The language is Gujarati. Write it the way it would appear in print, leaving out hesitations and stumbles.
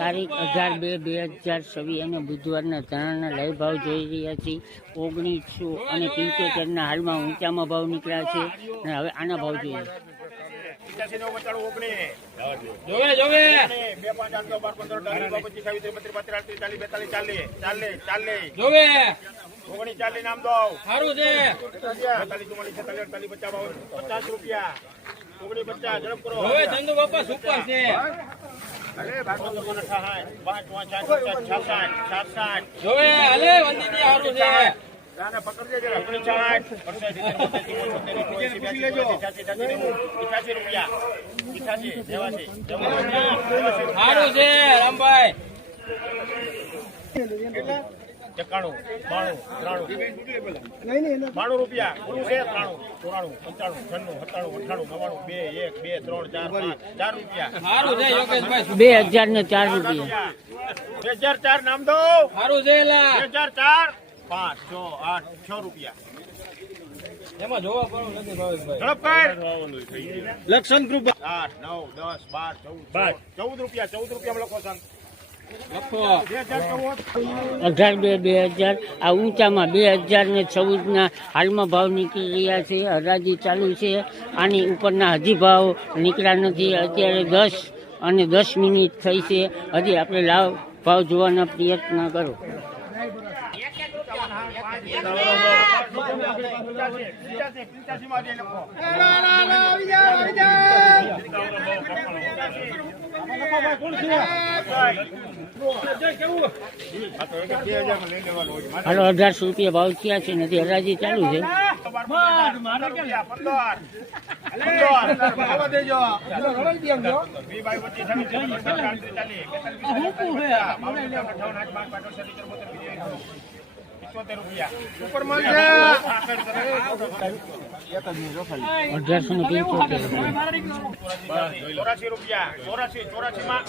તારીખ 11/2/2024 અને બુધવારના ધાણાના લાઈવ ભાવ જોઈ રહ્યા છીએ. 1900 અને 75 હાલમાં ઊંચામાં ભાવ નીકળ્યા છે અને હવે આના ભાવ જોઈએ. નામ દો સારું છે 50 રૂપિયા 49 ઝડપ કરો. હવે ચંદુ બાપા સુપર છે. સારું છે રામભાઈ. 91 92 93 92 રૂપિયા પૂરું છે. 93 94 95 86 2 1 2 3 4 5 4 રૂપિયા 2004 નામ દો સારું છે. 2004 5 6 8 6 રૂપિયા એમાં જોવા પડો નથી ભાવેશભાઈ. લક્ષણ ગ્રુપ 8 9 10 12 14 રૂપિયા 14 રૂપિયા લખો સંત 18/2/2000 આ ઊંચામાં 2014 હાલમાં ભાવ નીકળી રહ્યા છે. હરાજી ચાલુ છે. આની ઉપરના હજી ભાવ નીકળ્યા નથી. અત્યારે 10 અને 10 મિનિટ થઈ છે. હજી આપણે લાવ ભાવ જોવાના પ્રયત્ન કરો. હાલો 1800 રૂપિયા ભાવ થયા છે. નથી હરાજી ચાલુ છે. રૂપિયા 1875 84 રૂપિયા 84 માં